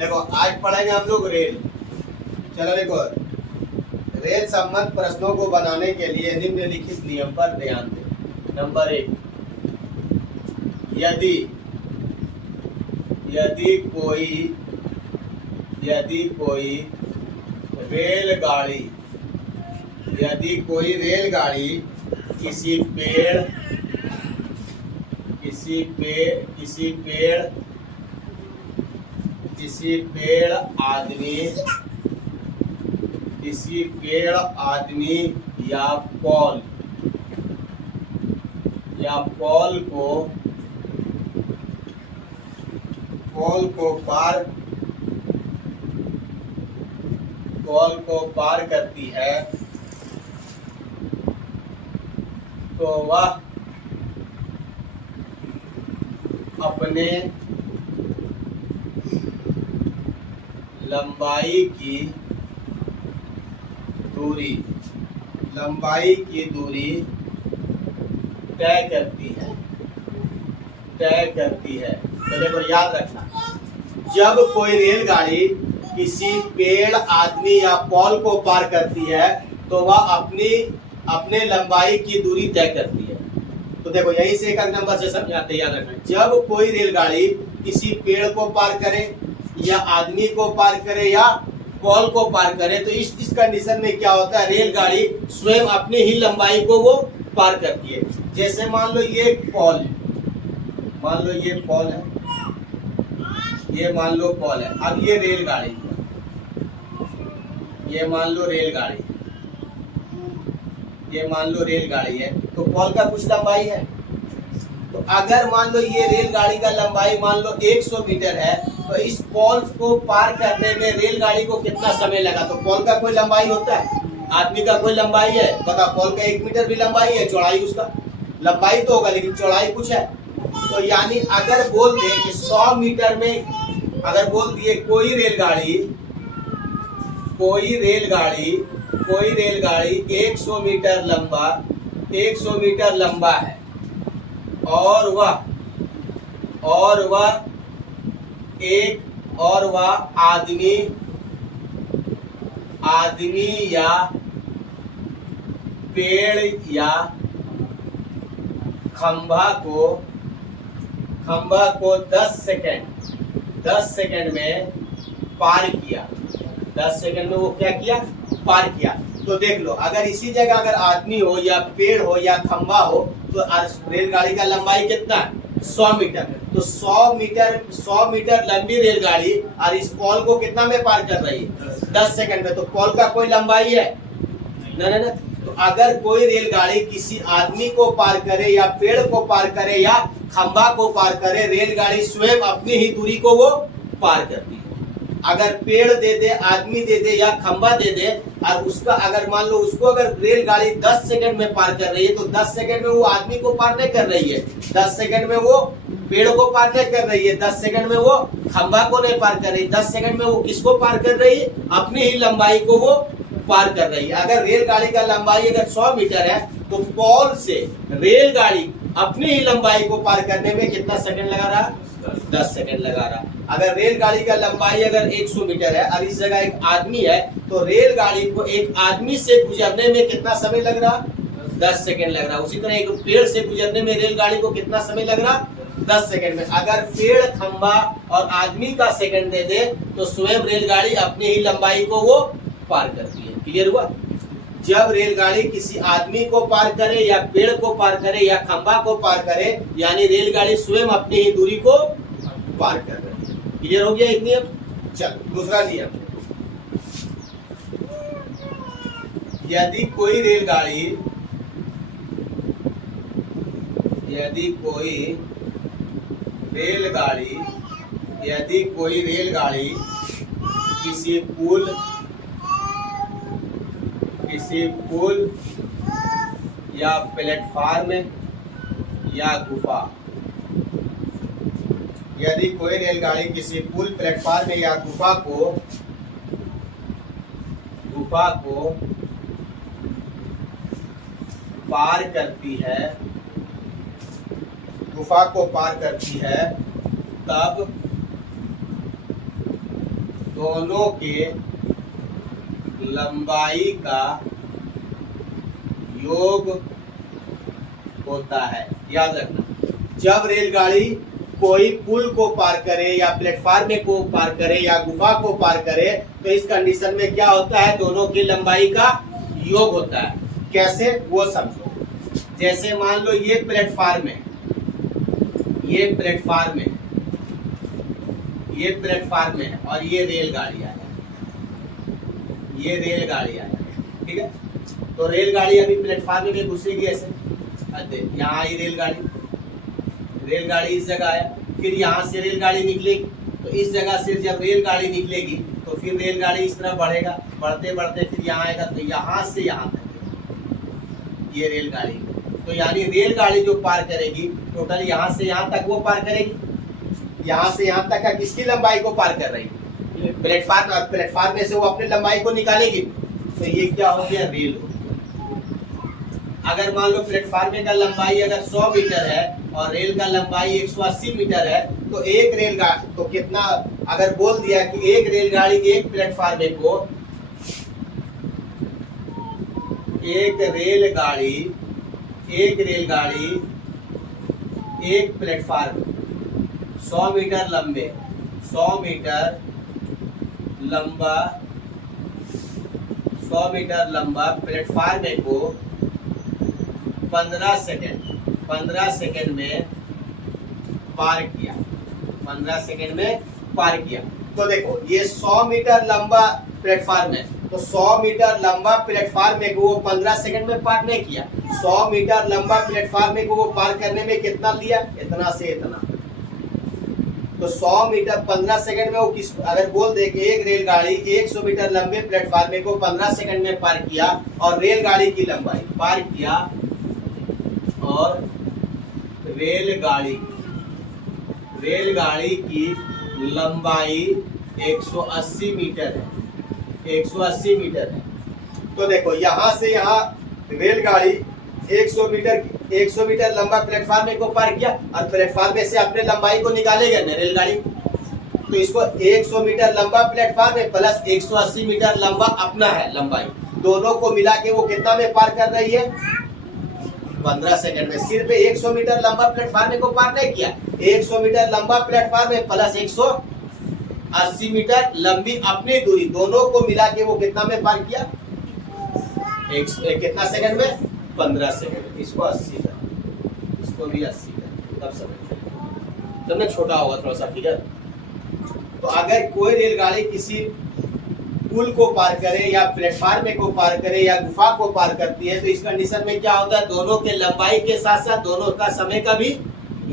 देखो आज पढ़ेंगे हम लोग रेल। चलो देखो, रेल संबंध प्रश्नों को बनाने के लिए निम्नलिखित नियम पर ध्यान दें। नंबर 1, यदि यदि कोई रेलगाड़ी किसी पेड़ आदमी या पॉल को पार करती है तो वह अपने लंबाई की दूरी तय करती है। तो देखो याद रखना, जब कोई रेलगाड़ी किसी पेड़ आदमी या पॉल को पार करती है तो वह अपने लंबाई की दूरी तय करती है। तो देखो यहीं से एक नंबर से समझाते, याद रखना, जब कोई रेलगाड़ी किसी पेड़ को पार करे या आदमी को पार करे या पॉल को पार करे तो इस कंडीशन में क्या होता है, रेलगाड़ी स्वयं अपनी ही लंबाई को वो पार करती है। जैसे मान लो ये पॉल है, ये पॉल है, ये मान लो पॉल है। अब ये रेलगाड़ी, ये मान लो रेलगाड़ी है, तो पॉल का कुछ लंबाई है। तो अगर मान लो ये रेलगाड़ी का लंबाई मान लो 100 मीटर है, तो इस पॉल को पार करने में रेलगाड़ी को कितना समय लगा? तो पॉल का कोई लंबाई होता है, आदमी का कोई लंबाई है, बता, पॉल का 1 मीटर भी लंबाई है, चौड़ाई उसका लंबाई तो होगा लेकिन चौड़ाई कुछ है। तो यानी अगर बोल दे कि 100 मीटर में, अगर बोल दिए कोई रेलगाड़ी 100 मीटर लंबा है और वह आदमी या पेड़ या खंभा को 10 सेकंड में पार किया। 10 सेकंड में वो क्या किया? पार किया। तो देख लो, अगर इसी जगह अगर आदमी हो या पेड़ हो या खंभा हो तो रेलगाड़ी का लंबाई कितना है? 100 मीटर। तो 100 मीटर लंबी रेलगाड़ी और इस पॉल को कितना में पार कर रही है? 10 सेकंड में। तो पॉल का कोई लंबाई है ना? तो अगर कोई रेलगाड़ी किसी आदमी को पार करे या पेड़ को पार करे या खंभा को पार करे, रेलगाड़ी स्वयं अपनी ही दूरी को वो पार करती है। अगर पेड़ दे दे, आदमी दे दे या खंभा दे दे और उसका अगर मान लो उसको अगर रेलगाड़ी 10 सेकंड में पार कर रही है तो 10 सेकंड में वो आदमी को पार नहीं कर रही है, 10 सेकंड में वो पेड़ को पार नहीं कर रही है, 10 सेकंड में वो खंभा को नहीं पार कर रही, 10 सेकंड में वो किसको पार कर रही है? अपनी ही लंबाई को वो पार कर रही है। अगर रेलगाड़ी का लंबाई अगर 100 मीटर है तो पॉल से रेलगाड़ी अपनी ही लंबाई को पार करने में कितना सेकंड लगा रहा? 10 सेकंड लगा रहा। अगर रेलगाड़ी का लंबाई अगर 100 मीटर है और इस जगह एक आदमी है तो रेलगाड़ी को एक आदमी से गुजरने में कितना समय लग रहा? 10 सेकंड लग रहा। उसी तरह एक पेड़ से गुजरने में रेलगाड़ी को कितना समय लग रहा? 10 सेकंड में। अगर पेड़, खंभा और आदमी का सेकंड दे दे तो स्वयं रेलगाड़ी अपनी ही लंबाई को वो पार करती है। क्लियर हुआ? जब रेलगाड़ी किसी आदमी को पार करे या पेड़ को पार करे या खंभा को पार करे, यानी रेलगाड़ी स्वयं अपनी ही दूरी को पार कर रही है। क्लियर हो गया एक नियम? चलो दूसरा नियम, यदि कोई रेलगाड़ी किसी पुल या प्लेटफार्म या गुफा, यदि कोई रेलगाड़ी किसी पुल, प्लेटफार्म या गुफा को पार करती है, दोनों के लंबाई का योग होता है। याद रखना, जब रेलगाड़ी कोई पुल को पार करे या प्लेटफार्म को पार करे या गुफा को पार करे तो इस कंडीशन में क्या होता है, दोनों की लंबाई का योग होता है। कैसे वो समझो। जैसे मान लो ये प्लेटफार्म है, ये प्लेटफार्म है, ये प्लेटफार्म है और ये रेलगाड़ी है, ये रेलगाड़ी है, ठीक है। तो रेलगाड़ी अभी प्लेटफार्म में घुसेगी ऐसे, यहाँ आई रेलगाड़ी, रेलगाड़ी इस जगह है, फिर यहाँ से रेलगाड़ी निकलेगी, तो इस जगह से जब रेलगाड़ी निकलेगी तो फिर रेलगाड़ी इस तरह बढ़ेगा, बढ़ते बढ़ते फिर यहाँ आएगा, तो यहाँ से यहाँ तक ये रेलगाड़ी, तो यानी रेलगाड़ी जो पार करेगी टोटल यहाँ से यहाँ तक वो पार करेगी। यहाँ से यहाँ तक का किसकी लंबाई को पार कर रही है, प्लेटफार्म, और प्लेटफार्म में से वो अपनी लंबाई को निकालेगी, तो ये क्या हो गया, रेल हो गया। अगर मान लो प्लेटफार्म का लंबाई अगर 100 मीटर है और रेल का लंबाई 180 मीटर है, तो एक रेलगाड़ी तो कितना, अगर बोल दिया कि एक रेलगाड़ी एक प्लेटफार्म को, एक रेलगाड़ी एक प्लेटफार्म 100 मीटर लंबे, 100 मीटर लंबा, 100 मीटर लंबा प्लेटफार्म को 15 सेकंड में पार किया, 15 सेकंड में पार किया। तो देखो ये 100 मीटर लंबा प्लेटफार्म है, तो 100 मीटर लंबा प्लेटफार्म को वो 15 सेकंड में पार नहीं किया। 100 मीटर लंबा प्लेटफार्म को वो पार करने में कितना लिया, इतना से इतना। तो 100 मीटर 15 सेकंड में वो किस, अगर बोल दे कि एक रेलगाड़ी 100 मीटर लंबे प्लेटफार्म को 15 सेकंड में पार किया और रेलगाड़ी की लंबाई पार किया, और रेलगाड़ी की लंबाई 180 मीटर है, 180 मीटर है। तो देखो यहाँ से यहाँ रेलगाड़ी 100 मीटर लंबा प्लेटफार्म को पार किया और प्लेटफार्म में से अपने लंबाई को निकालेगा ना रेलगाड़ी, तो इसको 100 मीटर लंबा प्लेटफार्म प्लस 180 मीटर लंबा अपना है लंबाई, दोनों को मिला के वो कितना में पार कर रही है, 15 सेकंड में। सिर्फ 100 मीटर लंबा प्लेटफार्म को पार नहीं किया, 100 मीटर लंबा प्लेटफार्म प्लस 180 मीटर लंबी अपनी दूरी, दोनों को मिला के वो कितना में पार किया, कितना सेकंड में, 15 सेकंड। इसको 80 कर, इसको भी 80 कर, तब समझ तुमने छोटा होगा थोड़ा सा फिगर। तो अगर कोई रेलगाड़ी किसी पुल को पार करे या प्लेटफार्म को पार करे या गुफा को पार करती है, तो इस कंडीशन में क्या होता है, दोनों के लंबाई के साथ साथ दोनों का समय का भी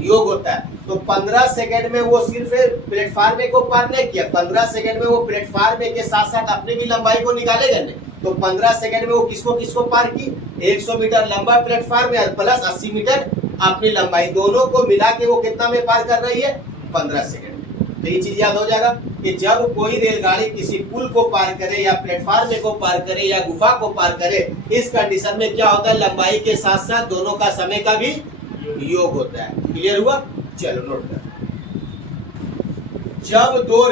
योग होता है। तो 15 सेकंड में वो सिर्फ प्लेटफार्म को पार नहीं किया, 15 सेकंड में वो प्लेटफार्म के साथ साथ अपनी भी लंबाई को निकालेगा नहीं। तो 15 सेकंड में वो किसको पार की, 100 मीटर लंबा प्लेटफार्म प्लस 80 मीटर अपनी लंबाई, दोनों को मिला के वो कितना में पार कर रही है, 15 सेकंड। तो ये चीज याद हो जाएगा कि जब कोई रेलगाड़ी किसी पुल को पार करे या प्लेटफार्म को पार करे या गुफा को पार करे, इस कंडीशन में क्या होता है, लंबाई के साथ साथ दोनों का समय का भी योग होता है। क्लियर हुआ, चलो नोट कर। जब दो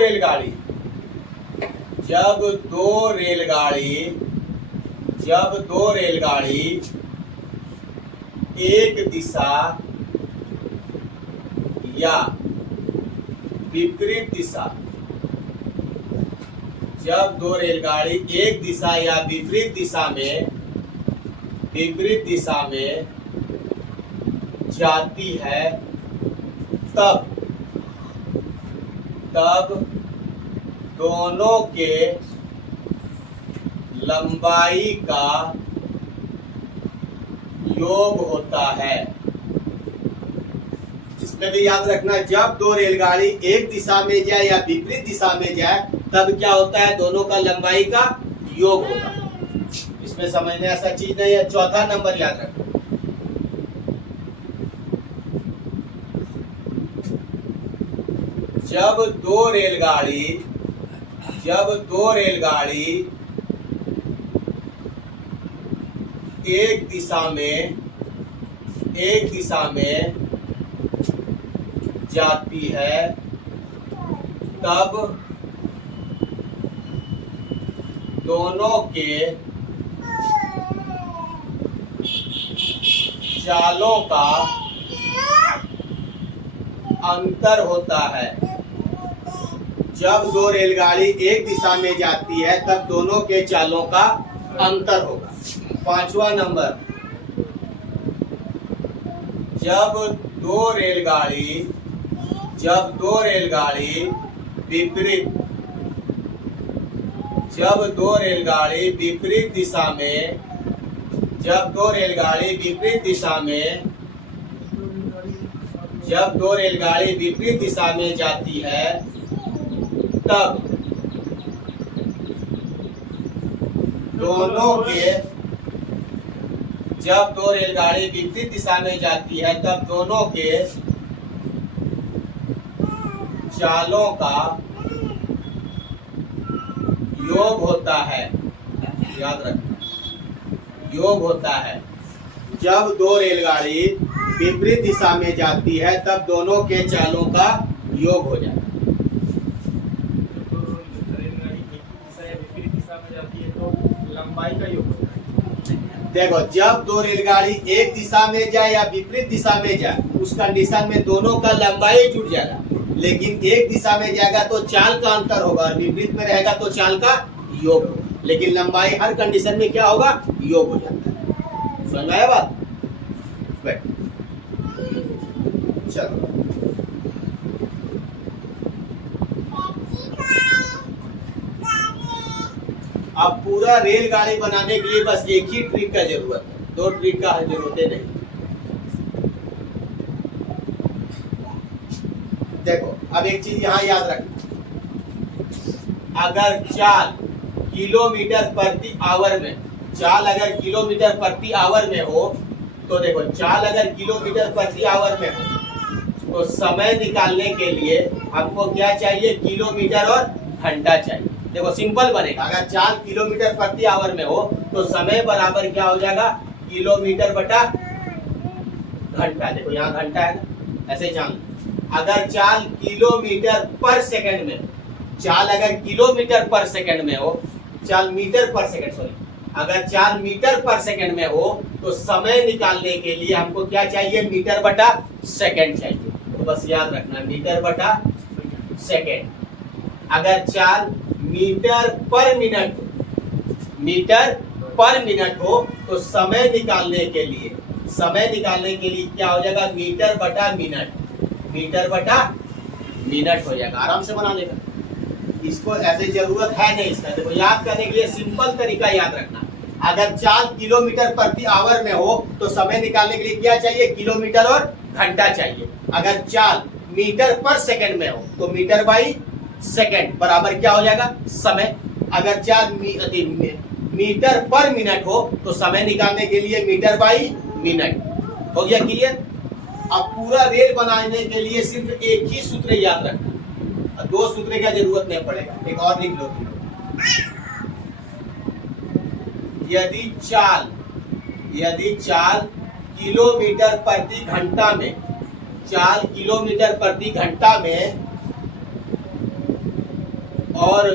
रेलगाड़ी एक दिशा या विपरीत दिशा, जब दो रेलगाड़ी एक दिशा या विपरीत दिशा में जाती है, तब दोनों के लंबाई का योग होता है। इसमें भी याद रखना, जब दो रेलगाड़ी एक दिशा में जाए या विपरीत दिशा में जाए, तब क्या होता है, दोनों का लंबाई का योग होगा। इसमें समझने ऐसा चीज नहीं है। चौथा नंबर याद रखना, जब दो रेलगाड़ी एक दिशा में जाती है, तब दोनों के चालों का अंतर होता है। जब दो रेलगाड़ी एक दिशा में जाती है तब दोनों के चालों का अंतर होगा। 5वां नंबर, जब दो रेलगाड़ी विपरीत दिशा में जाती है तब दोनों के चालों का योग होता है। याद रखना, योग होता है। जब दो रेलगाड़ी विपरीत दिशा में जाती है तब दोनों के चालों का योग हो जाता है। रेलगाड़ी एक दिशा या विपरीत दिशा में जाती है तो लंबाई का योग होता है। देखो, जब दो रेलगाड़ी एक दिशा में जाए या विपरीत दिशा में जाए, उस कंडीशन में दोनों का लंबाई जुड़ जाएगा। लेकिन एक दिशा में जाएगा तो चाल का अंतर होगा और विपरीत में रहेगा तो चाल का योग होगा। लेकिन लंबाई हर कंडीशन में क्या होगा? योग हो जाता है। समझ में आया बात? चलो, अब पूरा रेलगाड़ी बनाने के लिए बस एक ही ट्रिक का जरूरत है, दो ट्रिक का जरूरत नहीं। देखो, अब एक चीज यहाँ याद रखना, अगर चाल किलोमीटर प्रति आवर में हो, तो देखो, चाल अगर किलोमीटर प्रति आवर में हो तो समय निकालने के लिए हमको क्या चाहिए? किलोमीटर और घंटा चाहिए। देखो, सिंपल बनेगा। अगर चाल किलोमीटर प्रति आवर में हो तो समय बराबर क्या हो जाएगा? किलोमीटर बटा घंटा। देखो, यहाँ घंटा है ना, ऐसे जान लो। अगर चाल किलोमीटर पर सेकंड में, अगर किलोमीटर पर सेकंड में हो, अगर चाल मीटर पर सेकंड में हो तो समय निकालने के लिए हमको क्या चाहिए? मीटर बटा सेकंड चाहिए। तो बस याद रखना, मीटर बटा सेकंड। अगर चाल मीटर पर मिनट हो तो समय निकालने के लिए क्या हो जाएगा? मीटर बटा मिनट हो जाएगा। आराम से बना लेगा, इसको ऐसे जरूरत है नहीं इसका। देखो, याद करने के लिए सिंपल तरीका याद रखना, अगर चाल किलोमीटर प्रति आवर में हो तो समय निकालने के लिए क्या चाहिए? किलोमीटर और घंटा चाहिए। अगर चाल मीटर पर सेकंड में हो तो मीटर बाई सेकंड बराबर क्या हो जाएगा? समय। अगर चाल मीटर पर मिनट हो तो समय निकालने के लिए मीटर बाई मिनट। हो गया क्लियर? अब पूरा रेल बनाने के लिए सिर्फ एक ही सूत्र याद रखना, दो सूत्र का जरूरत नहीं पड़ेगा। एक और लिख लो, यदि चाल किलोमीटर प्रति घंटा में और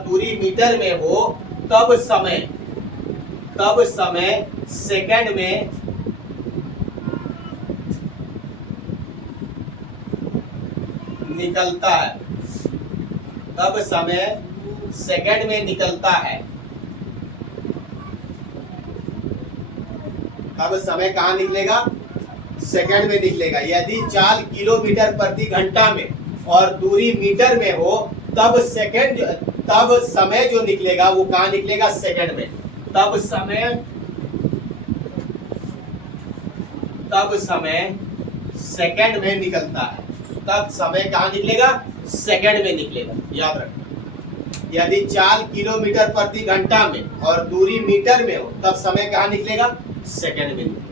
दूरी मीटर में हो तब समय सेकंड में निकलता है। तब समय सेकंड में निकलता है। तब समय कहाँ निकलेगा? सेकंड में निकलेगा। यदि चाल किलोमीटर प्रति घंटा में और दूरी मीटर में हो तब समय जो निकलेगा वो कहाँ निकलेगा? सेकंड में। तब समय सेकंड में निकलता है। तब समय कहाँ निकलेगा? सेकंड में निकलेगा। याद रखना, यदि चाल किलोमीटर प्रति घंटा में और दूरी मीटर में हो तब समय कहाँ निकलेगा? सेकंड में निकलेगा।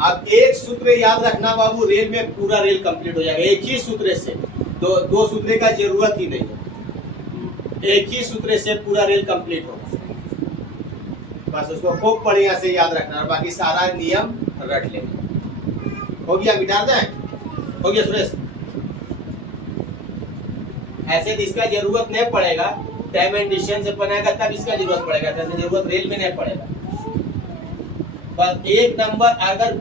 अब एक सूत्र याद रखना बाबू, रेल में पूरा रेल कंप्लीट हो जाएगा एक ही सूत्र से। दो सूत्र का जरूरत ही नहीं है। एक ही सूत्र से पूरा रेल कंप्लीट होगा। बस उसको खूब बढ़िया से याद रखना और बाकी सारा नियम रट लेना। हो गया, मिटा दें? हो गया सुरेश? ऐसे तो इसका जरूरत नहीं पड़ेगा, टाइम एंड डिस्टेंस से बनाएगा तब इसका जरूरत पड़ेगा, जैसे जरूरत रेल में नहीं पड़ेगा। बस एक नंबर अगर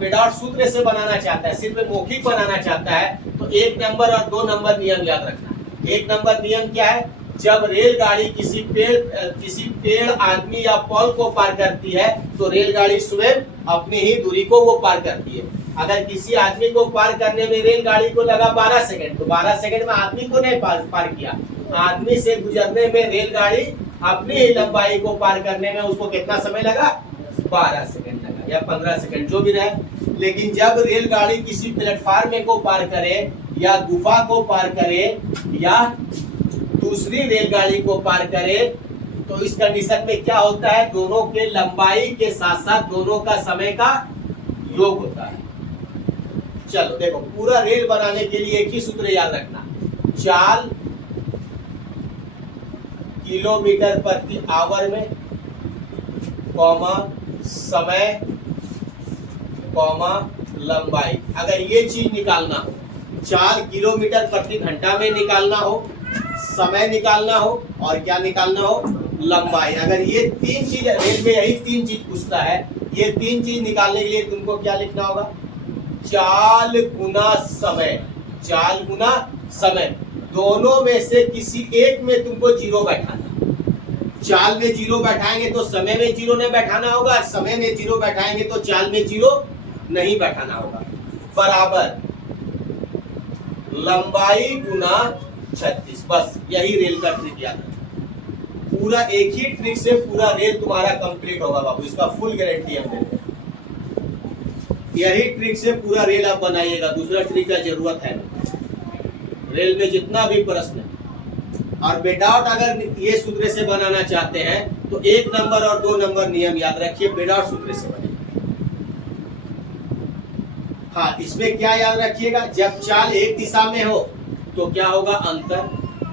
विदाउट सूत्र से बनाना चाहता है, सिर्फ मौखिक बनाना चाहता है, तो एक नंबर और 2 नंबर नियम याद रखना। एक नंबर नियम क्या है? जब रेलगाड़ी किसी पेड़ आदमी या पोल को पार करती है तो रेलगाड़ी स्वयं अपनी ही दूरी को वो पार करती है। अगर किसी आदमी को पार करने में रेलगाड़ी को लगा 12 सेकंड, तो 12 सेकंड में आदमी को नहीं पार किया, आदमी से गुजरने में रेलगाड़ी अपनी ही लंबाई को पार करने में उसको कितना समय लगा? 12 सेकंड लगा या 15 सेकंड, जो भी रहे। लेकिन जब रेलगाड़ी किसी प्लेटफार्म को पार करे या गुफा को पार करे या दूसरी रेलगाड़ी को पार करे, तो इस कंडीशन में क्या होता है? दोनों के लंबाई के साथ साथ दोनों का समय का योग होता है। चलो देखो, पूरा रेल बनाने के लिए एक ही सूत्र याद रखना, चाल किलोमीटर प्रति आवर में, कॉमा समय, कॉमा लंबाई। अगर ये चीज निकालना हो, चाल किलोमीटर प्रति घंटा में निकालना हो, समय निकालना हो और क्या निकालना हो? लंबाई। अगर ये 3 चीज, रेल में यही 3 चीज पूछता है, ये 3 चीज निकालने के लिए तुमको क्या लिखना होगा? चाल गुना समय, चाल गुना समय। दोनों में से किसी एक में तुमको 0 बैठाना। चाल में 0 बैठाएंगे तो समय में 0 नहीं बैठाना होगा, समय में 0 बैठाएंगे तो चाल में 0 नहीं बैठाना होगा। बराबर लंबाई गुना 36। बस यही रेल का ट्रिक याद है। पूरा एक ही ट्रिक से पूरा रेल तुम्हारा कंप्लीट होगा बाबू, इसका फुल गारंटी हम देते हैं। यही ट्रिक से पूरा रेल आप बनाइएगा, दूसरा ट्रिक का जरूरत है नहीं। रेल में जितना भी प्रश्न है, और विदाउट अगर ये सूत्र से बनाना चाहते हैं तो 1 नंबर और 2 नंबर नियम याद रखिए, विदाउट सूत्र से बने। हाँ, इसमें क्या याद रखिएगा? जब चाल एक दिशा में हो तो क्या होगा? अंतर।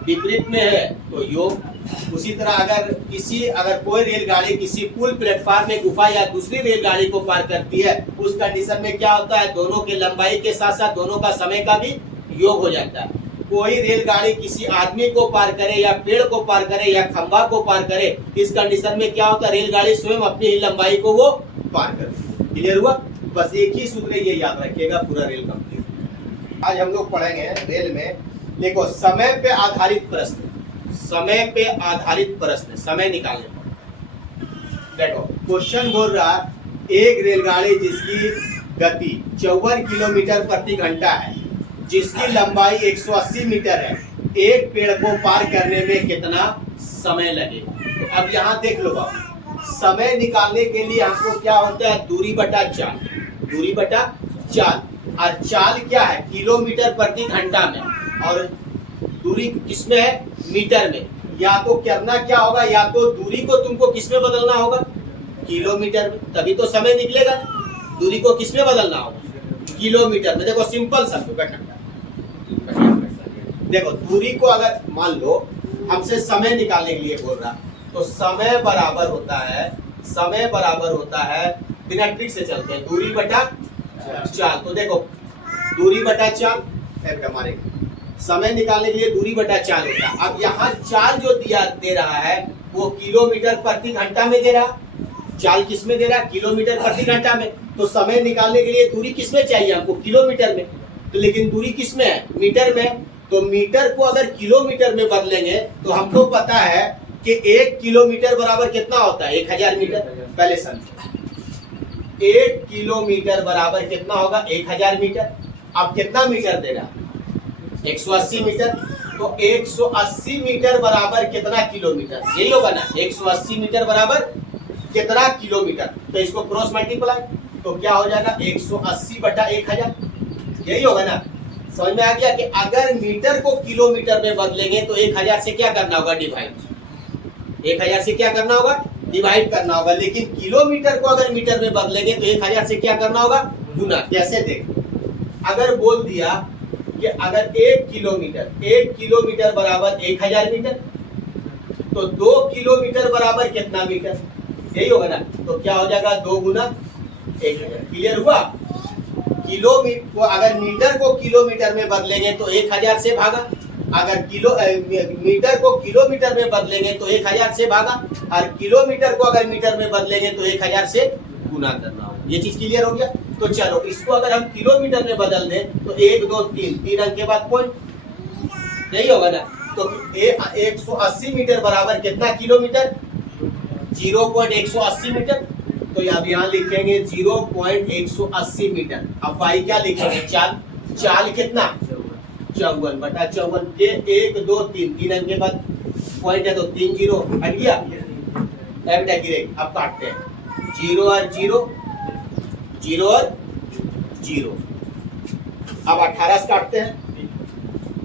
विपरीत में है तो योग। उसी तरह अगर कोई रेलगाड़ी किसी पुल, प्लेटफार्म में, गुफा या दूसरी रेलगाड़ी को पार करती है, उस कंडीशन में क्या होता है? दोनों के लंबाई के साथ साथ दोनों का समय का भी योग हो जाता है। कोई रेलगाड़ी किसी आदमी को पार करे या पेड़ को पार करे या खंभा को पार करे, इस कंडीशन में क्या होता है? रेलगाड़ी स्वयं अपनी ही लंबाई को वो पार करती है। क्लियर हुआ? बस एक ही सूत्र ये याद रखिएगा, पूरा रेल कंप्लीट। आज हम लोग पढ़ेंगे रेल में, देखो समय पे आधारित प्रश्न, समय पे आधारित प्रश्न, समय निकालने पर। देखो क्वेश्चन बोल रहा, एक रेलगाड़ी जिसकी गति 54 किलोमीटर प्रति घंटा है, जिसकी लंबाई 180 मीटर है, एक पेड़ को पार करने में कितना समय लगेगा? तो अब यहाँ देख लो बाबू, समय निकालने के लिए हमको क्या होता है? दूरी बटा चाल, दूरी बटा चाल। और चाल क्या है? किलोमीटर प्रति घंटा में, और दूरी किसमें है? मीटर में। या तो करना क्या होगा? या तो दूरी को तुमको किसमें बदलना होगा? किलोमीटर में, तभी तो समय निकलेगा। दूरी को किसमें बदलना होगा? किलोमीटर में। देखो सिंपल सा देखो, दूरी को अगर मान लो हमसे समय निकालने के लिए बोल रहा, तो समय बराबर होता है, समय बराबर होता है, बिना ट्रिक से चलते हैं, दूरी बटा चाल। तो देखो दूरी बटा चाल, हमारे समय निकालने के लिए दूरी बटा चाल होता है। अब यहाँ चाल जो दे रहा है वो किलोमीटर प्रति घंटा में दे रहा। चाल किस में दे रहा? किलोमीटर प्रति घंटा में। तो समय निकालने के लिए दूरी किस में चाहिए हमको? किलोमीटर में। तो लेकिन दूरी किस में है? मीटर में। तो मीटर को अगर किलोमीटर में बदलेंगे तो हमको पता है कि 1 किलोमीटर बराबर कितना होता है? 1000 मीटर। पहले समझो, 1 किलोमीटर बराबर कितना होगा? 1000 मीटर। अब कितना मीटर दे रहा? 180 मीटर। तो 180 मीटर बराबर कितना किलोमीटर? यही होगा ना, 180 मीटर बराबर कितना किलोमीटर? तो इसको क्रॉस मल्टीप्लाई, तो क्या हो जाएगा? 180 बटा 1000। यही होगा ना। समझ में आ गया कि अगर मीटर को किलोमीटर में बदलेंगे तो 1000 से क्या करना होगा? डिवाइड। 1000 से क्या करना होगा? डिवाइड करना होगा। लेकिन किलोमीटर को अगर मीटर में बदलेंगे तो 1000 से क्या करना होगा? गुना। कैसे? देखो, अगर बोल दिया कि अगर 1 किलोमीटर बराबर 1000 मीटर, तो 2 किलोमीटर बराबर कितना मीटर, यही होगा ना। तो क्या हो जाएगा 2 गुना 1000। क्लियर हुआ। किलोमीटर को अगर मीटर को किलोमीटर में बदलेंगे तो 1000 से भागा, अगर मीटर को किलोमीटर में बदलेंगे तो 1000 से भागा, और किलोमीटर को अगर मीटर में बदलेंगे तो 1000 से गुना करना होगा। ये चीज क्लियर हो गया। तो चलो इसको अगर हम किलोमीटर में बदल दें तो 1 2 3 3 अंक के बाद पॉइंट, यही होगा ना। तो 180 मीटर बराबर कितना किलोमीटर, 0.180 मीटर। तो अब यहाँ लिखेंगे 0.180 मीटर। अब भाई क्या लिखेंगे, चाल कितना 54/54 के 1 2 3 3 अंक के बाद पॉइंट है तो 3 जीरो हट गया, अब काटते हैं 0 और 0 0 और 0। अब 18 से काटते हैं,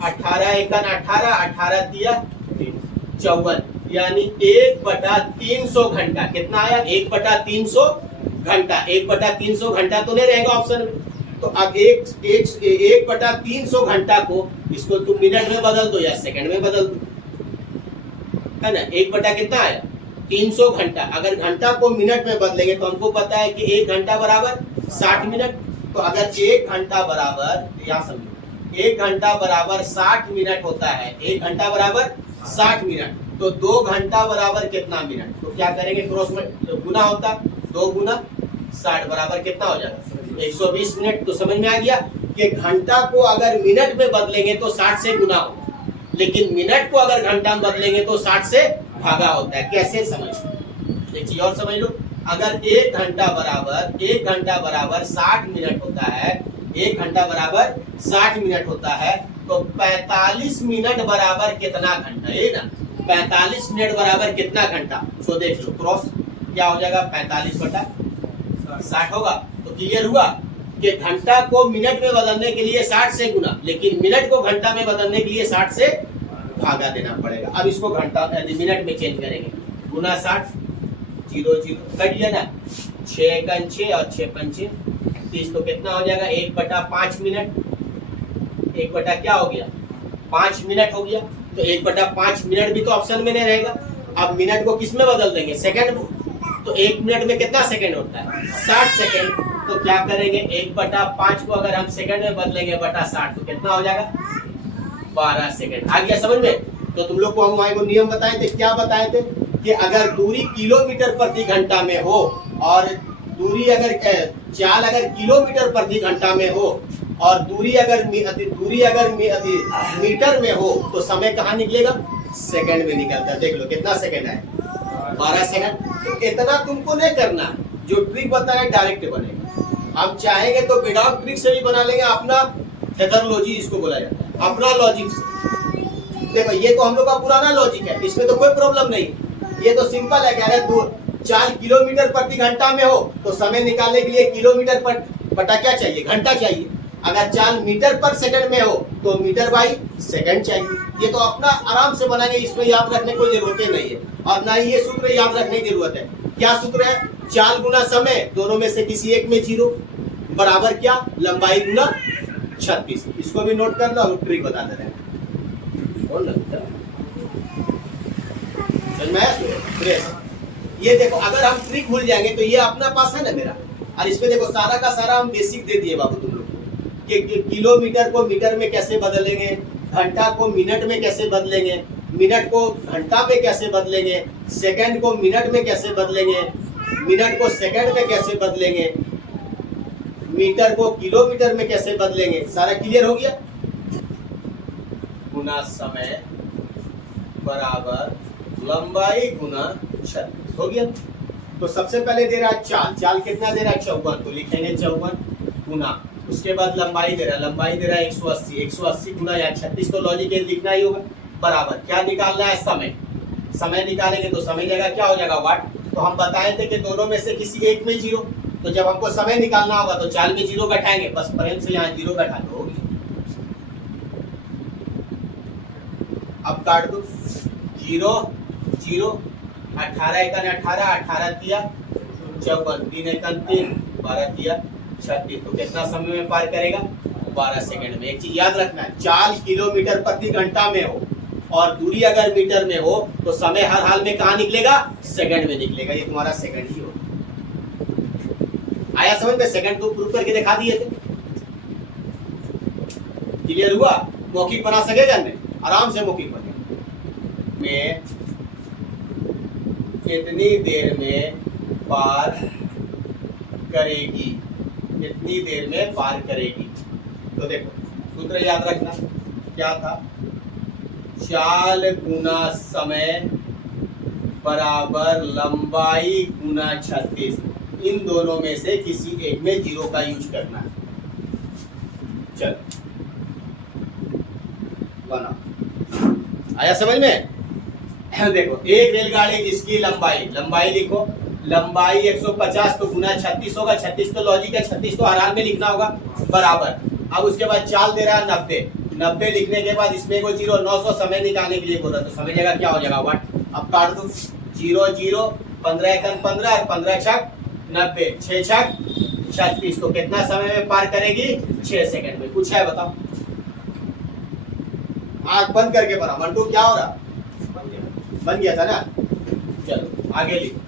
18 एकन 18 18 दिया 54, यानी 1/300 घंटा। कितना आया 1/300 घंटा। 1/300 घंटा तो नहीं रहेगा ऑप्शन में। तो अब 1/300 घंटा को इसको तुम मिनट में बदल दो या सेकंड में बदल दो, है ना। 1 कितना आया 300 घंटा। अगर घंटा को मिनट में बदलेंगे तो हमको पता है कि 1 घंटा बराबर 60 मिनट। तो अगर 1 घंटा बराबर, यहाँ समझो, 1 घंटा बराबर 60 मिनट होता है, 1 घंटा बराबर 60 मिनट, तो 2 घंटा बराबर कितना मिनट। तो क्या करेंगे क्रॉस में तो गुना होता, 2 गुना 60 बराबर कितना हो जाएगा 120 मिनट। तो समझ में आ गया कि घंटा को अगर मिनट में बदलेंगे तो 60 से गुना होता है, लेकिन मिनट को अगर घंटा में बदलेंगे तो 60 से भागा होता है। कैसे समझ, एक चीज और समझ लो। अगर 1 घंटा बराबर 60 मिनट होता है, 1 घंटा बराबर 60 मिनट होता है, तो 45 मिनट बराबर कितना घंटा, ये ना 45 मिनट बराबर कितना घंटा। तो देख लो क्रॉस क्या हो जाएगा 45/60 होगा। तो क्लियर हुआ कि घंटा को मिनट में बदलने के लिए 60 से गुना, लेकिन मिनट को घंटा में बदलने के लिए 60 से भागा देना पड़ेगा। अब इसको घंटा मिनट में चेंज करेंगे, गुना 60 0 0 कट गया ना, 6 एकन 6 और 6 पंचे 30। तो कितना हो जाएगा 1/5 मिनट। 1 क्या हो गया 5 मिनट हो गया। तो 1/5 मिनट भी तो ऑप्शन में नहीं रहेगा। अब मिनट को किस में बदल देंगे, सेकंड में। तो 1 मिनट में कितना सेकंड होता है 60 सेकंड। तो क्या करेंगे 1/5 को अगर हम सेकंड में बदलेंगे बटा 60 तो कितना हो जाएगा 12 सेकंड। आ गया समझ में। तो तुम लोग को हम नियम बताए थे, क्या बताए थे कि अगर दूरी किलोमीटर प्रति घंटा में हो और दूरी अगर चाल अगर किलोमीटर प्रति घंटा में हो और दूरी अगर मीटर में हो तो समय कहाँ निकलेगा, सेकंड में निकलता है। देख लो कितना सेकंड है 12 सेकंड। तो इतना तुमको नहीं करना, जो ट्रिक बताए डायरेक्ट बनेगा। हम चाहेंगे तो विदाउट ट्रिक से भी बना लेंगे, अपना मेथडोलॉजी इसको बोला जाता है, अपना लॉजिक से। देखो ये तो हम लोग का पुराना लॉजिक है, इसमें तो कोई प्रॉब्लम नहीं। ये तो सिंपल है कि अगर चाल किलोमीटर प्रति घंटा में हो तो समय निकालने के लिए किलोमीटर पर बटा क्या चाहिए, घंटा चाहिए। अगर चाल मीटर पर सेकंड में हो तो मीटर बाई सेकंड चाहिए। ये तो अपना आराम से बनाएंगे, इसमें याद रखने की जरूरत नहीं है। और ना ही ये सूत्र याद रखने की जरूरत है। क्या सूत्र है, चाल गुना समय, दोनों में से किसी एक में 0 बराबर क्या लंबाई गुना 36। इसको भी नोट कर लो, ट्रिक बता दे रहे हैं। ये देखो अगर हम ट्रिक भूल जाएंगे तो ये अपना पास है ना मेरा, और इसमें देखो सारा का सारा हम बेसिक दे दिए बाबू तुम लोग कि किलोमीटर को मीटर में कैसे बदलेंगे, घंटा को मिनट में कैसे बदलेंगे, मिनट को घंटा में कैसे बदलेंगे, सेकंड को मिनट में कैसे बदलेंगे, मिनट को सेकंड में कैसे बदलेंगे, मीटर को किलोमीटर में कैसे बदलेंगे। सारा क्लियर हो गया। गुना समय बराबर लंबाई गुना 36 हो गया। तो सबसे पहले दे रहा है चाल कितना दे रहा है 54, तो लिखेंगे 54 गुना, उसके बाद लंबाई दे रहा है 180 गुना या 36। तो लॉजिक लिखना ही होगा बराबर क्या निकालना है, समय निकालेंगे तो समय जगह क्या हो जाएगा वाट। तो हम बताए थे कि दोनों में से किसी एक में 0, तो जब हमको समय निकालना होगा तो चाल में 0 बैठाएंगे, बस प्रेम से यहाँ 0 बैठा दो। अब काट दो 0 0, 18 एकन 18, 18 दिया 54, 3 एकन 3, 12 दिया 36। तो कितना समय में पार करेगा 12 सेकंड में। एक चीज याद रखना है, चाल किलोमीटर प्रति घंटा में हो और दूरी अगर मीटर में हो तो समय हर हाल में कहाँ निकलेगा, सेकंड में निकलेगा। ये तुम्हारा सेकंड ही होगा। आया समझ में? सेकंड को प्रूव करके दिखा दिए थे। क्लियर हुआ? मौखिक बना सकेगा नहीं? आराम से मौखिक बनेगा। में कितनी देर में पार करेगी, कितनी देर में पार करेगी। तो देखो सूत्र याद रखना क्या था, चाल गुना समय बराबर लंबाई गुना 36। इन दोनों में से किसी एक में जीरो का यूज करना है। चल बना, आया समझ में? देखो एक रेलगाड़ी जिसकी लंबाई लिखो, लंबाई 150 तो गुना 36 होगा, 36 तो लॉजिक है, 36 तो हर हाल में लिखना होगा, बराबर। अब उसके बाद चाल दे रहा है 90 लिखने के बाद इसमें कोई जीरो, 900 समय निकालने के लिए बोल रहा, तो समय जगह क्या हो जाएगा 1। अब काट दो, 0 0, 15 एकन 15 और 15 छक 90, 6 छक 36। तो कितना समय में पार करेगी, 6 सेकंड में। पूछा है बताओ, आंख बंद करके बना। मंटू क्या हो रहा, बन गया था ना? चलो आगे लिखो,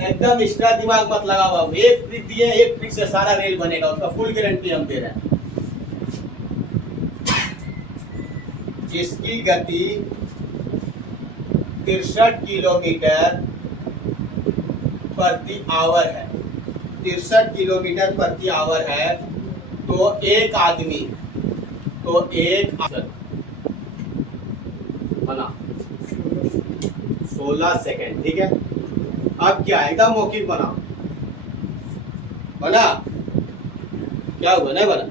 एकदम एक्स्ट्रा दिमाग मत लगाओ। एक ट्रिक दिए, एक ट्रिक से सारा रेल बनेगा, उसका फुल गारंटी हम दे रहे हैं। जिसकी गति 63 किलोमीटर प्रति आवर है, 63 किलोमीटर प्रति आवर है, तो एक आदमी बना 16 सेकंड। ठीक है, अब क्या है, एकदम मौखिक बना क्या हुआ, नहीं बना?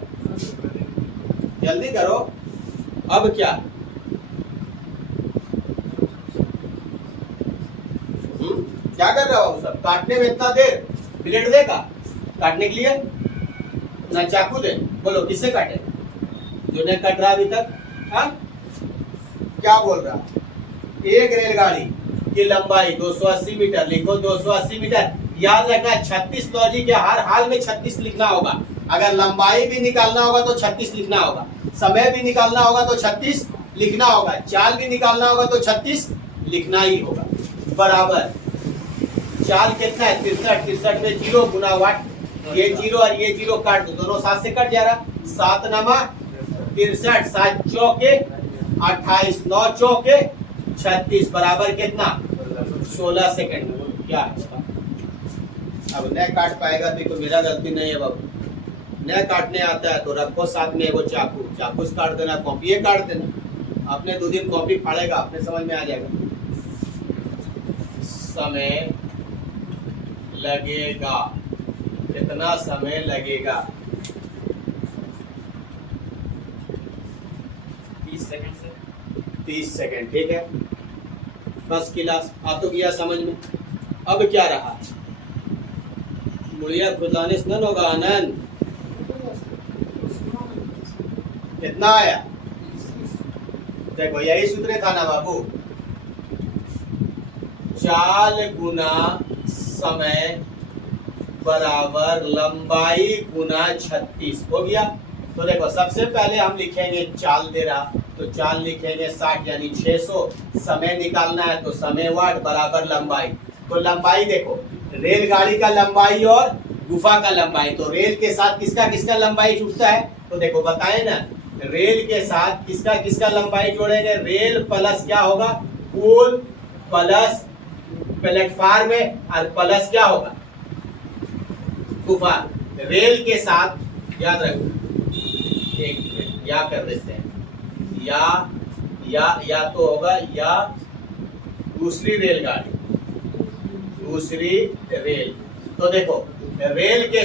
जल्दी करो। अब क्या, क्या कर रहा हो सब? काटने में इतना देर, ब्लेड देगा काटने के लिए ना चाकू दे? बोलो किससे काटे, जो नहीं कट रहा अभी तक? हाँ क्या बोल रहा? एक रेलगाड़ी की लंबाई 280 मीटर, लिखो 280 मीटर। याद रखना 36 लॉजिक के हर हाल में 36 लिखना होगा। अगर लंबाई भी निकालना होगा तो 36 लिखना होगा, समय भी निकालना होगा तो 36 लिखना होगा, चाल भी निकालना होगा तो 36 लिखना ही होगा, बराबर। चाल कितना है, 63 में 0 गुना वाट, ये 0 और ये 0 काट दो, दोनों 7 से कट जा रहा। 7 नमा 63, 7 चौके 28, 9 चौके 36, बराबर कितना, 16 सेकंड। क्या है अब नहीं काट पाएगा तो मेरा गलती नहीं है बाबू। नहीं काटने आता है तो रखो साथ में वो चाकू से काट देना, कॉपी काट देना। अपने 2 दिन कॉपी फाड़ेगा, अपने समझ में आ जाएगा। समय लगेगा, कितना समय लगेगा, 30 सेकंड से 30 सेकंड। ठीक है, फर्स्ट क्लास आ तो गया समझ में। अब क्या रहा, मुड़िया खुदाने स्नान होगा आनंद। कितना आया, देखो यही सूत्र था ना बाबू, चाल गुना समय बराबर लंबाई गुना 36 हो गया। तो देखो सबसे पहले हम लिखेंगे, चाल दे रहा तो चाल लिखेंगे 60 यानी 600। समय निकालना है तो समय वाट बराबर लंबाई। तो लंबाई देखो, रेलगाड़ी का लंबाई और गुफा का लंबाई, तो रेल के साथ किसका किसका लंबाई जुड़ता है? तो देखो बताए ना, रेल के साथ किसका किसका लंबाई जोड़ेंगे, रेल प्लस क्या होगा, पुल प्लस प्लेटफार्म में, और प्लस क्या होगा, गुफा। रेल के साथ याद रखो, एक या कर देते हैं, या तो होगा या दूसरी रेलगाड़ी, दूसरी रेल। तो देखो रेल के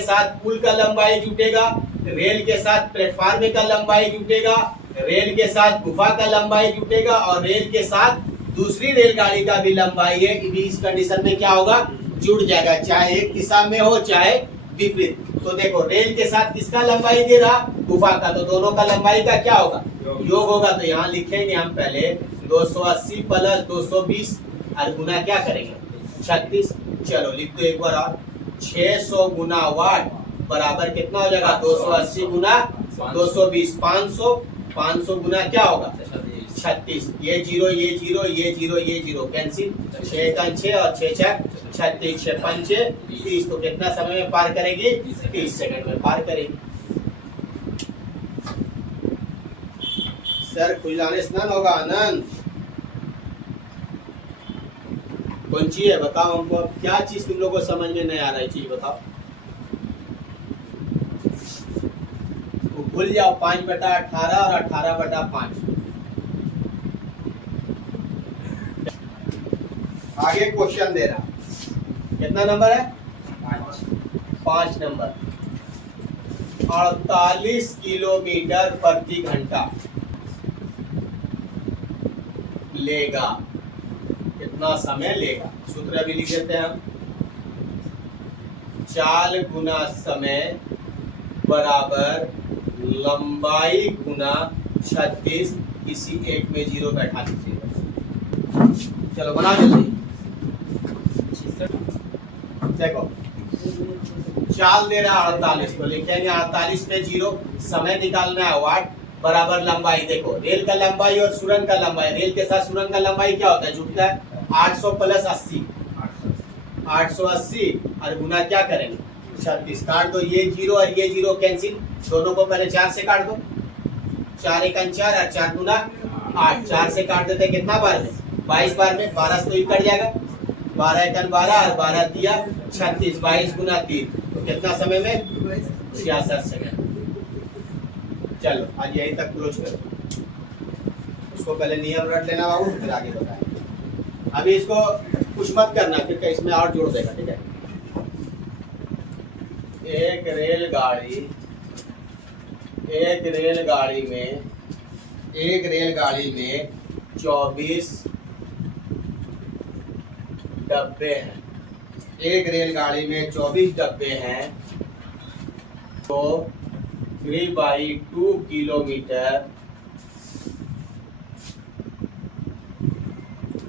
साथ पुल का लंबाई जुटेगा, रेल के साथ प्लेटफार्म का लंबाई जुटेगा, रेल के साथ गुफा का लंबाई जुटेगा, और रेल के साथ दूसरी रेलगाड़ी का भी लंबाई है, इस कंडीशन में क्या होगा, जुड़ जाएगा, चाहे एक दिशा में हो चाहे विपरीत। तो देखो रेल के साथ किसका लंबाई दे रहा, गुफा का, तो दोनों का लंबाई का क्या होगा, योग होगा। तो यहाँ लिखेंगे हम पहले 280 प्लस 220 और गुना क्या करेंगे 36। चलो लिख दो एक बार और, 600 गुना वाट बराबर कितना हो जाएगा, 280 गुना 220, 500 500 गुना क्या होगा 36, ये जीरो ये जीरो ये जीरो ये जीरो कैंसिल, 6 का 6 और 6 6 36, 6 5 30, तो कितना समय में पार करेगी 30 सेकंड में पार करेगी। सर खुलाने स्नान होगा आनंद कौन सी है बताओ हमको, क्या चीज तुम लोगों को समझ में नहीं आ रहा है चीज बताओ, भूल जाओ 5/18 और 18/5। आगे क्वेश्चन दे रहा, कितना नंबर है 5 नंबर। 48 किलोमीटर प्रति घंटा लेगा, कितना समय लेगा, सूत्र अभी लिख देते हैं हम, चाल गुना समय बराबर लंबाई गुना 36, किसी एक में जीरो बैठा दीजिएगा। चलो बना जल्दी, देखो चाल दे रहा 48, तो लिखेंगे 48 पे जीरो, समय निकालना है वाट बराबर लंबाई। देखो रेल का लंबाई और सुरंग का लंबाई, रेल के साथ सुरंग का लंबाई क्या होता है जुड़ता है 800 + 80, 880 और गुना क्या करेंगे 36, काट दो ये जीरो और ये जीरो कैंसिल, दोनों को पहले 4 से काट दो, 4 × 1 = 4 और 4 × 8, 4 से काट देते कितना बार में 22 बार में, 12 से तो ही कट जाएगा, 12 × 12 और 12 दिया 36, 22 × 3, तो कितना समय में 66 सेकंड। चलो आज यहीं तक क्लोज करो, उसको पहले नियम रट लेना बाबू फिर आगे बताएं। अभी इसको कुछ मत करना फिर इसमें और जोड़ देगा, ठीक है। एक रेलगाड़ी में 24 डब्बे हैं, एक रेलगाड़ी में 24 डब्बे हैं, तो 3/2 किलोमीटर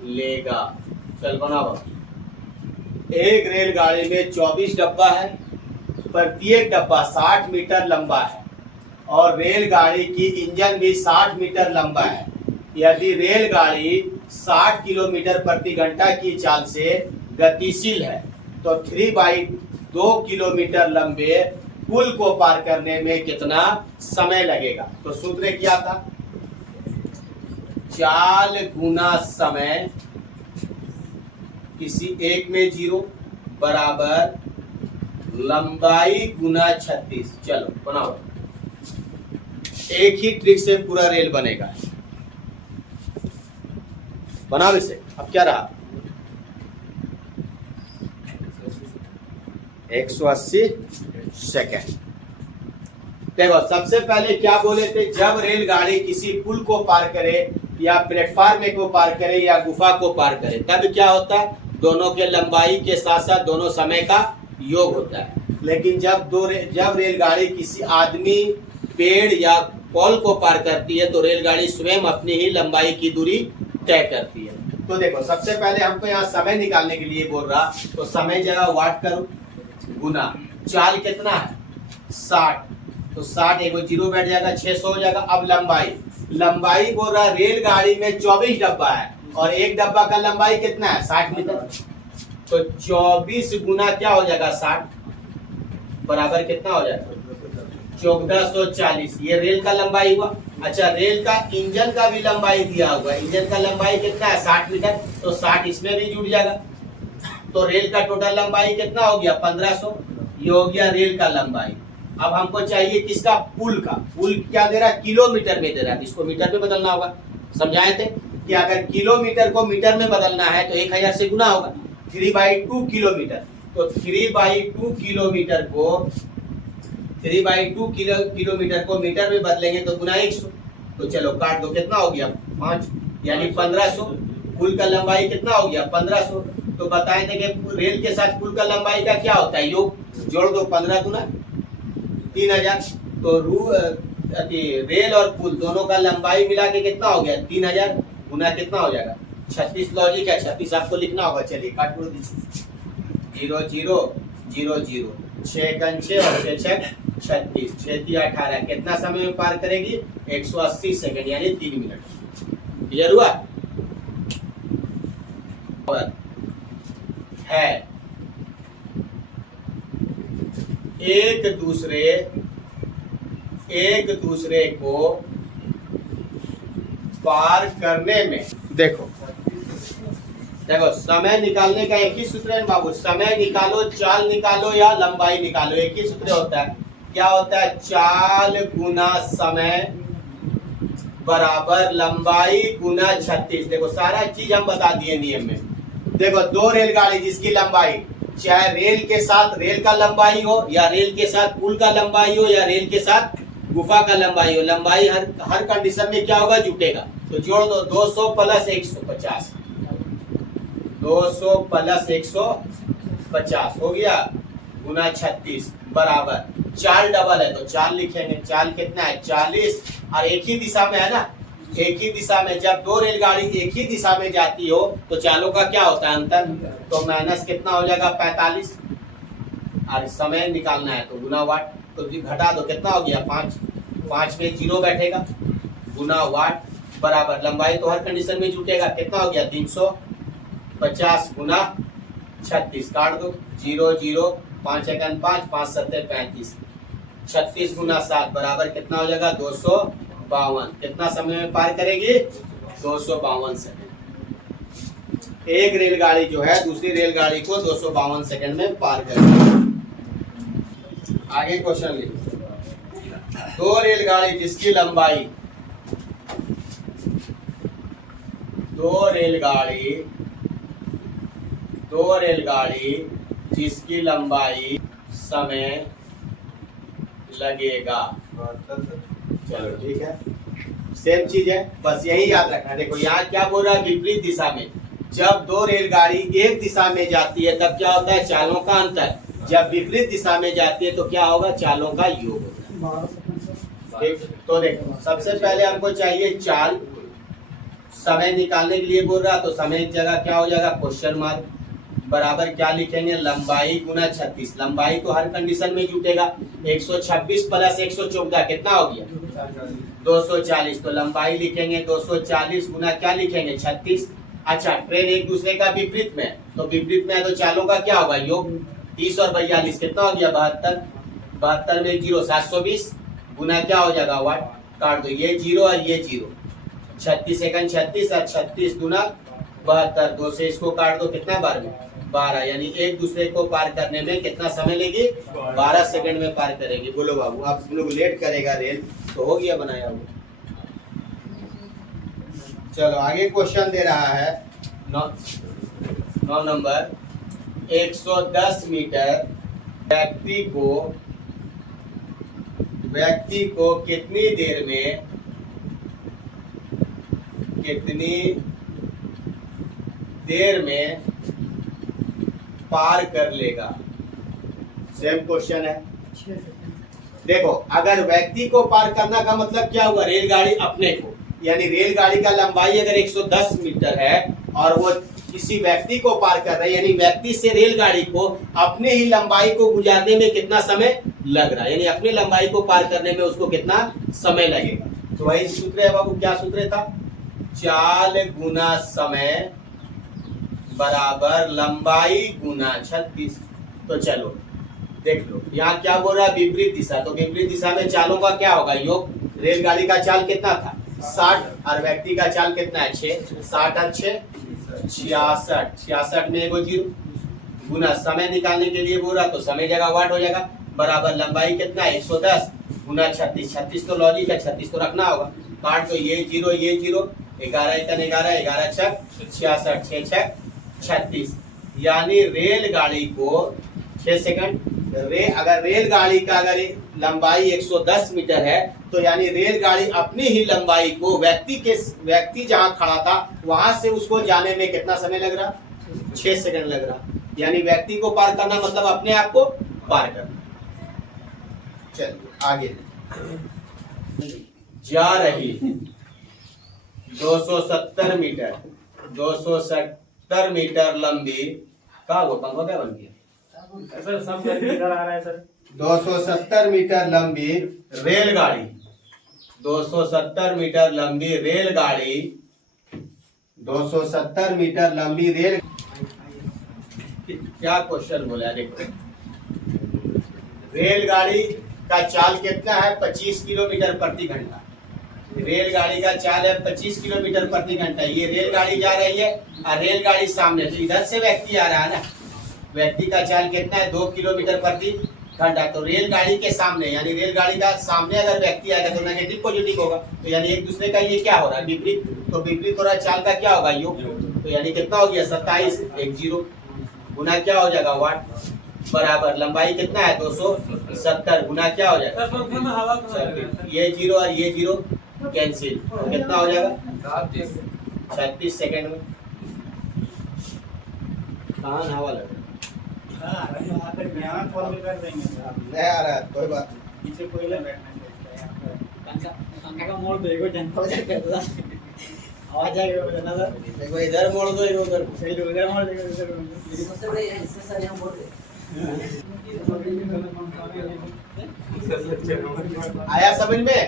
लेगा। चल बनाओ, एक रेलगाड़ी में 24 डब्बा है, प्रत्येक डब्बा 60 मीटर लंबा है और रेलगाड़ी की इंजन भी 60 मीटर लंबा है। यदि रेलगाड़ी 60 किलोमीटर प्रति घंटा की चाल से गतिशील है तो 3/2 किलोमीटर लंबे पुल को पार करने में कितना समय लगेगा। तो सूत्र क्या था, चाल गुना समय किसी एक में जीरो बराबर लंबाई गुना 36। चलो बनाओ, एक ही ट्रिक से पूरा रेल बनेगा, बनाओ इसे। अब क्या रहा 180 सेकेंड। देखो सबसे पहले क्या बोले थे, जब रेलगाड़ी किसी पुल को पार करे या प्लेटफार्म को पार करे या गुफा को पार करे तब क्या होता है, दोनों के लंबाई के साथ साथ दोनों समय का योग होता है। लेकिन जब रेलगाड़ी किसी आदमी, पेड़ या पोल को पार करती है तो रेलगाड़ी स्वयं अपनी ही लंबाई की दूरी तय करती है। तो देखो सबसे पहले हमको यहाँ समय निकालने के लिए बोल रहा, तो समय जगह वाट करो गुना चाल कितना है 60, तो 60 एक जीरो बैठ जाएगा 600 हो जाएगा। अब लंबाई बोल रहा रेलगाड़ी में 24 डब्बा है और एक डब्बा का लंबाई कितना है 60 मीटर, तो 24 गुना क्या हो जाएगा 60 बराबर कितना हो जाएगा 1440। ये रेल का लंबाई हुआ। अच्छा रेल का इंजन का भी लंबाई दिया हुआ है, इंजन का लंबाई कितना है 60 मीटर, तो 60 इसमें भी जुड़ जाएगा। तो रेल का टोटल लंबाई कितना हो गया 1500, ये हो गया रेल का लंबाई। अब हमको चाहिए किसका, पुल का। पुल क्या दे रहा है किलोमीटर में दे रहा है, इसको मीटर में बदलना होगा। समझाए थे कि अगर किलोमीटर को मीटर में बदलना है तो 1000 से गुना होगा, 3/2 किलोमीटर। तो 3/2 किलोमीटर को 3/2 किलोमीटर को मीटर में बदलेंगे तो गुना 100। तो चलो काट दो, कितना हो गया 5 यानी 1500। पुल का लंबाई कितना हो गया 1500। तो बताए थे कि रेल के साथ पुल का लंबाई का क्या होता है योग, जोड़ दो 15 गुना 3000। तो रेल और पुल दोनों का लंबाई मिला के कितना हो गया 3000 गुना कितना हो जाएगा 36। लॉजिक है 36 आपको लिखना होगा। चलिए काट दीजिए 0 0 0 0, 6 × 6 और 6 6 36, 6 18, कितना समय में पार करेगी? 180 सेकंड यानी 3 मिनट। क्लियर हुआ? है एक दूसरे को पार करने में, देखो समय निकालने का एक ही सूत्र है बाबू, समय निकालो, चाल निकालो या लंबाई निकालो, एक ही सूत्र होता है। क्या होता है? चाल गुना समय बराबर लंबाई गुना 36। देखो सारा चीज हम बता दिए नियम में। देखो दो रेलगाड़ी जिसकी लंबाई, चाहे रेल के साथ रेल का लंबाई हो या रेल के साथ पुल का लंबाई हो या रेल के साथ गुफा का लंबाई हो, लंबाई हर कंडीशन में क्या होगा? जुटेगा। तो जोड़ दो, 200 प्लस 150, 200 प्लस 150 हो गया गुना 36 बराबर, चाल डबल है तो चाल लिखेंगे। चाल कितना है? 40, और एक ही दिशा में है ना, एक ही दिशा में। जब दो रेलगाड़ी एक ही दिशा में जाती हो तो चालों का क्या होता है? अंतर। तो माइनस कितना हो जाएगा? 45, और समय निकालना है तो गुना वाट, तो घटा दो, कितना हो गया? 5, 5 में 0 बैठेगा, गुना वाट बराबर लंबाई तो हर कंडीशन में जुटेगा, कितना हो गया? 350 गुना 36, काट दो, 0 0, 5 एकन 5, 5 सत्ते 35, 36 गुना 7 बराबर कितना हो जाएगा? 252। कितना समय में पार करेगी? 252 सेकंड। एक रेलगाड़ी जो है दूसरी रेलगाड़ी को 252 सेकंड में पार करेगी। आगे क्वेश्चन लिखो। दो रेलगाड़ी जिसकी लंबाई, दो रेलगाड़ी जिसकी लंबाई समय लगेगा। चलो ठीक है, सेम चीज है, बस यही याद रखना। देखो यहाँ क्या बोल रहा है? विपरीत दिशा में। जब दो रेलगाड़ी एक दिशा में जाती है तब क्या होता है? चालों का अंतर। जब विपरीत दिशा में जाती है तो क्या होगा? चालों का योग होगा। ठीक, तो देखो सबसे पहले हमको चाहिए चाल। समय निकालने के लिए बोल रहा तो समय की जगह क्या हो जाएगा? क्वेश्चन मार्क बराबर क्या लिखेंगे? लंबाई गुना 36। लंबाई तो हर कंडीशन में जुटेगा। 126 प्लस 114 कितना हो गया? 240। तो लंबाई लिखेंगे 240 गुना क्या लिखेंगे? 36। अच्छा, ट्रेन एक दूसरे का विपरीत में, तो विपरीत में है तो चालों का क्या होगा? योग। 30 और 42 कितना हो गया? 72। 72 में 0, 720 गुना क्या हो जाएगा? वाट। काट दो, ये 0 और ये 0, 36 सेकंड 36 और 36 गुना 72, 2 से इसको काट दो, कितना बार में? 12, यानी एक दूसरे को पार करने में कितना समय लेगी? 12 सेकंड में पार करेगी। बोलो बाबू, आप लोग लेट करेगा रेल तो हो गया बनाया हुआ। चलो आगे क्वेश्चन दे रहा है 9 नंबर। 110 मीटर व्यक्ति को कितनी देर में पार कर लेगा? सेम क्वेश्चन है। देखो अगर व्यक्ति को पार करना का मतलब क्या हुआ? रेलगाड़ी अपने को, यानी रेलगाड़ी का लंबाई अगर 110 मीटर है और वो किसी व्यक्ति को पार कर रहे हैं, यानी व्यक्ति से रेलगाड़ी को अपने ही लंबाई को गुजारने में कितना समय लग रहा है, यानी अपनी लंबाई को पार करने में उसको कितना समय लगेगा। तो वही सूत्र है बाबू। क्या सूत्र था? चाल गुना समय बराबर लंबाई गुना 36। तो चलो देख लो, यहाँ क्या बोल रहा है? विपरीत दिशा। तो विपरीत दिशा में चालों का क्या होगा? योग। रेलगाड़ी का चाल कितना था? 60 और व्यक्ति का चाल कितना है? 6। 60 और 6 66, 66 में एगो 0 गुना समय निकालने के लिए बोल रहा तो समय जगह वाट हो जाएगा बराबर लंबाई कितना है? 110 गुना 36। 36 तो लॉजिक है, 36 तो रखना होगा। काट तो ये 0 ये 0, 11 एकन 11, 11 छक 66, 6 छक 36, यानी रेलगाड़ी को 6 सेकंड। अगर रेलगाड़ी का अगर लंबाई 110 मीटर है तो यानी रेलगाड़ी अपनी ही लंबाई को व्यक्ति जहां खड़ा था वहां से उसको जाने में कितना समय लग रहा? 6 सेकंड लग रहा। यानी व्यक्ति को पार करना मतलब अपने आप को पार करना। चलिए आगे। जा रही 270 मीटर लंबी का वो पंखा क्या बन गया? सर सब इधर आ रहा है सर। 270 मीटर लंबी रेलगाड़ी, 270 मीटर लंबी रेलगाड़ी, 270 मीटर लंबी रेल, क्या क्वेश्चन बोला देखो। रेलगाड़ी का चाल कितना है? 25 किलोमीटर प्रति घंटा। रेलगाड़ी का चाल है 25 किलोमीटर प्रति घंटा। ये रेलगाड़ी जा रही है और रेलगाड़ी सामने, तो इधर से व्यक्ति आ रहा है ना, व्यक्ति का चाल कितना है? 2 किलोमीटर प्रति घंटा। तो रेलगाड़ी के सामने, यानी रेलगाड़ी का सामने अगर व्यक्ति आएगा तो नेगेटिव पॉजिटिव होगा, तो यानी एक दूसरे का ये क्या हो रहा है? विपरीत। तो विपरीत हो रहा है, चाल का क्या होगा? योग। तो यानी कितना हो गया? 27 10 गुना क्या हो जाएगा? वाट बराबर लंबाई कितना है? 270 गुना क्या हो जाएगा? ये 0 और ये 0 कैंसिल, तो कितना हो जाएगा? 36 सेकंड में। कहाँ हवा लग रहा है? नहीं आ रहा है, कोई बात नहीं। पीछे कोई लग मोड़ दो, आवाज आएगा ना सर। देखो इधर मोड़ दो, उधर सही लोग इधर मोड़ देगा, आया समझ में?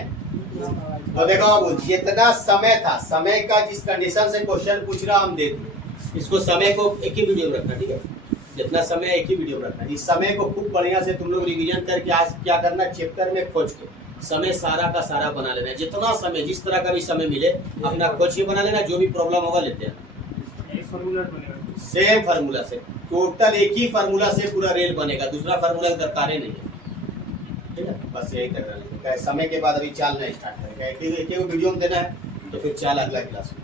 तो देखो अब जितना समय था, समय का जिस कंडीशन से क्वेश्चन पूछ रहा हम दे दें। इसको समय को एक ही वीडियो में रखना, ठीक है? जितना समय एक ही वीडियो में रखना। इस समय को खूब बढ़िया से तुम लोग रिवीजन करके आज क्या करना, चैप्टर में खोज के समय सारा का सारा बना लेना। जितना समय, जिस तरह का भी समय मिले अपना खोज के बना लेना। जो भी प्रॉब्लम होगा लेते हैं सेम फार्मूला से, टोटल एक ही फार्मूला से पूरा रेल बनेगा, दूसरा फार्मूला दरकार ही नहीं है, ठीक है? बस यही तक रहना। समय के बाद अभी चाल नहीं स्टार्ट करेगा, एक वीडियो में देना है, तो फिर चाल अगला क्लास में।